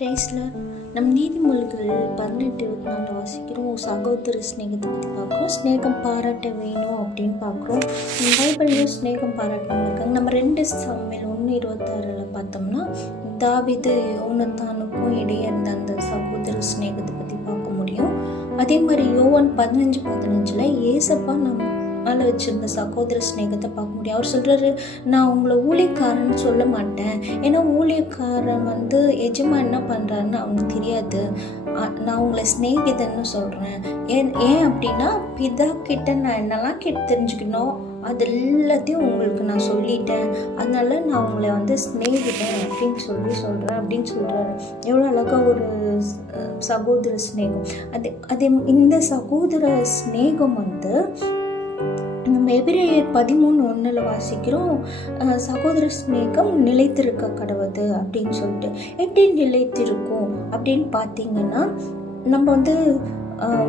பிரைஸ்லர் நம் நீதிமொழிகள் 18:24 வாசிக்கிறோம். சகோதர ஸ்நேகத்தை பற்றி பார்க்குறோம். ஸ்நேகம் பாராட்ட வேணும் அப்படின்னு பார்க்குறோம். பைபிள்லையும் ஸ்நேகம் பாராட்டணும் இருக்காங்க. நம்ம 2 சாமுவேல் 1:26 பார்த்தோம்னா தாவீது யோனத்தானுக்கும் இடையே இருந்த அந்த சகோதர ஸ்நேகத்தை பற்றி பார்க்க முடியும். அதே மாதிரி யோவான் 15:15 ஏசப்பா நம்ம மேலே வச்சுருந்த சகோதர ஸ்நேகத்தை பார்க்க முடியும். அவர் சொல்கிறாரு, நான் உங்களை ஊழியக்காரன்னு சொல்ல மாட்டேன். ஏன்னா ஊழியக்காரன் எஜமா என்ன பண்ணுறாருன்னு அவனுக்கு தெரியாது. நான் உங்களை ஸ்நேகிதன்னு சொல்கிறேன். ஏன் அப்படின்னா பிதா கிட்ட நான் என்னெல்லாம் தெரிஞ்சுக்கணும் அது எல்லாத்தையும் உங்களுக்கு நான் சொல்லிட்டேன். அதனால நான் உங்களை ஸ்நேகிதன் அப்படின்னு சொல்கிறேன் அப்படின்னு சொல்கிறாரு. எவ்வளோ அழகாக ஒரு சகோதர ஸ்நேகம். அதே இந்த சகோதர ஸ்நேகம் நம்ம எபிரேயர் 13:1 வாசிக்கிறோம். சகோதர ஸ்நேகம் நிலைத்திருக்க கடவுது அப்படின்னு சொல்லிட்டு. எப்படி நிலைத்திருக்கும் அப்படின்னு பார்த்தீங்கன்னா, நம்ம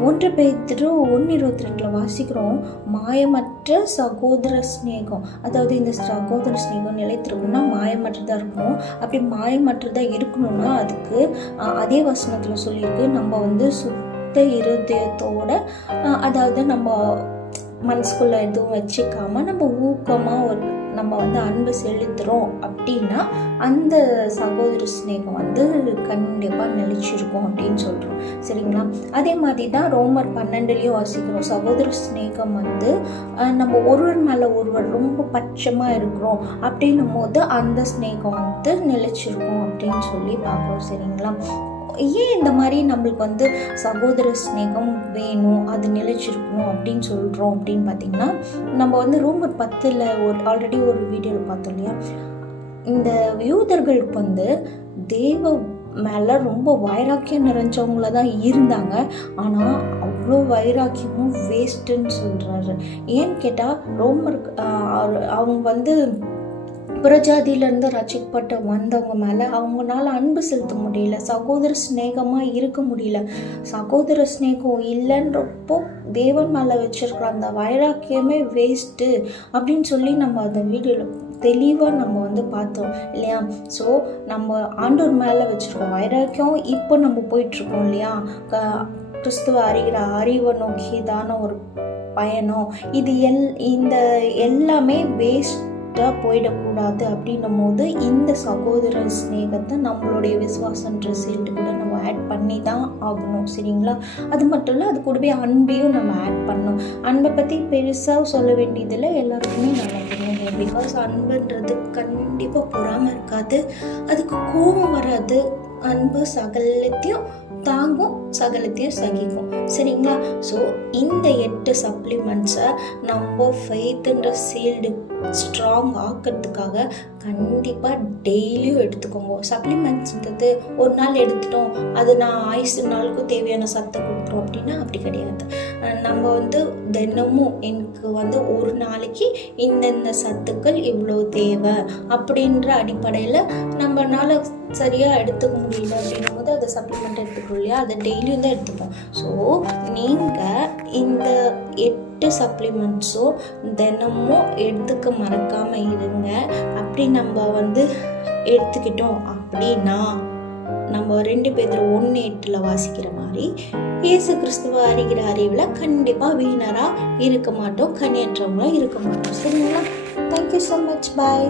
1 பேதுரு 1:22 வாசிக்கிறோம். மாயமற்ற சகோதர ஸ்நேகம், அதாவது இந்த சகோதர ஸ்நேகம் நிலைத்திருக்கும்னா மாயமற்றதாக இருக்கணும். அப்படி மாயமற்றதாக இருக்கணும்னா அதுக்கு அதே வசனத்தில் சொல்லியிருக்கு, நம்ம சுத்த இருதயத்தோட, அதாவது நம்ம மனசுக்குள்ள எதுவும் வச்சுக்காம நம்ம ஊக்கமாக நம்ம அன்பு செலுத்துகிறோம் அப்படின்னா அந்த சகோதர ஸ்நேகம் கண்டிப்பாக நிலைச்சிருக்கும் அப்படின்னு சொல்கிறோம். சரிங்களா? அதே மாதிரி தான் ரோமர் 12 வாசிக்கிறோம். சகோதர ஸ்நேகம் நம்ம ஒருவர் மேலே ஒருவர் ரொம்ப பட்சமாக இருக்கிறோம் அப்படின்னும் போது அந்த ஸ்நேகம் நிலைச்சிருக்கும் அப்படின்னு சொல்லி பார்க்குறோம். சரிங்களா? ஏன் இந்த மாதிரி நம்மளுக்கு சகோதர ஸ்நேகம் வேணும், அது நிலைச்சிருக்கணும் அப்படின்னு சொல்கிறோம் அப்படின்னு பார்த்தீங்கன்னா, நம்ம ரோமர் 10 ஆல்ரெடி ஒரு வீடியோவில் பார்த்தோம் இல்லையா, இந்த யூதர்களுக்கு தேவ மேலே ரொம்ப வைராக்கியம் நிறைஞ்சவங்கள தான் இருந்தாங்க. ஆனால் அவ்வளோ வைராக்கியமும் வேஸ்ட்டுன்னு சொல்கிறாரு. ஏன்னு கேட்டால் ரோமருக்கு அவங்க புறஜாதியிலேருந்து ரட்சிக்கப்பட்டு வந்தவங்க மேலே அவங்களால அன்பு செலுத்த முடியல, சகோதர ஸ்நேகமாக இருக்க முடியல. சகோதர ஸ்நேகம் இல்லைன்றப்போ தேவன் மேலே வச்சுருக்கிற அந்த வைராக்கியமே வேஸ்ட்டு அப்படின்னு சொல்லி நம்ம அந்த வீடியோவில் தெளிவாக நம்ம பார்த்தோம் இல்லையா? ஸோ நம்ம ஆண்டவர் மேலே வச்சுருக்கோம் வைராக்கியம். இப்போ நம்ம போயிட்டுருக்கோம் இல்லையா, கிறிஸ்துவ அறிகிற அறிவை நோக்கி தான ஒரு பயணம். இந்த எல்லாமே வேஸ்ட் போயிடக்கூடாது அப்படின்னும் போது இந்த சகோதர ஸ்நேகத்தை நம்மளுடைய விசுவாசன்ற சீல்டு கூட நம்ம ஆட் பண்ணி தான் ஆகணும். சரிங்களா? அது மட்டும் இல்லை, அது கூடவே அன்பையும் நம்ம ஆட் பண்ணணும். அன்பை பற்றி பெருசாக சொல்ல வேண்டியதில்லை, எல்லாருக்குமே நல்லா தெரியும். பிகாஸ் அன்புன்றது கண்டிப்பாக பொறாமல் இருக்காது, அதுக்கு கோபம் வராது. அன்பு சகலத்தையும் தாங்கும், சகலத்தையும் சகிக்கும். சரிங்களா? ஸோ இந்த 8 சப்ளிமெண்ட்ஸை நம்ம ஃபெய்த்துன்ற சீல்டு ஸ்ட்ராங் ஆக்கிறதுக்காக கண்டிப்பாக டெய்லியும் எடுத்துக்கோங்க. சப்ளிமெண்ட்ஸ்ன்றது ஒரு நாள் எடுத்துட்டோம், அது நான் ஆயுசு நாளுக்கும் தேவையான சத்தை கொடுத்துரும் அப்படின்னா அப்படி கிடையாது. நம்ம தினமும் எனக்கு ஒரு நாளைக்கு இந்தந்த சத்துக்கள் இவ்வளோ தேவை அப்படின்ற அடிப்படையில் நம்மளால சரியாக எடுத்துக்க முடியல அப்படின்னும் போது அதை சப்ளிமெண்ட் எடுத்துக்கிறோம் இல்லையா, அதை டெய்லியும் தான் எடுத்துப்போம். ஸோ நீங்கள் இந்த 8 சப்ளிமெண்ட்ஸும் தினமும் எடுத்துக்க மறக்காமல் இருங்க. அப்படி நம்ம எடுத்துக்கிட்டோம் அப்படின்னா நம்ம 2 பேதுரு 1:8 வாசிக்கிற மாதிரி இயேசு கிறிஸ்துவ அறிகிற அறிவில் கண்டிப்பாக வீணராக இருக்க மாட்டோம், கனியற்றவங்களாக இருக்க மாட்டோம். சரிங்களா? Thank you so much. பாய்.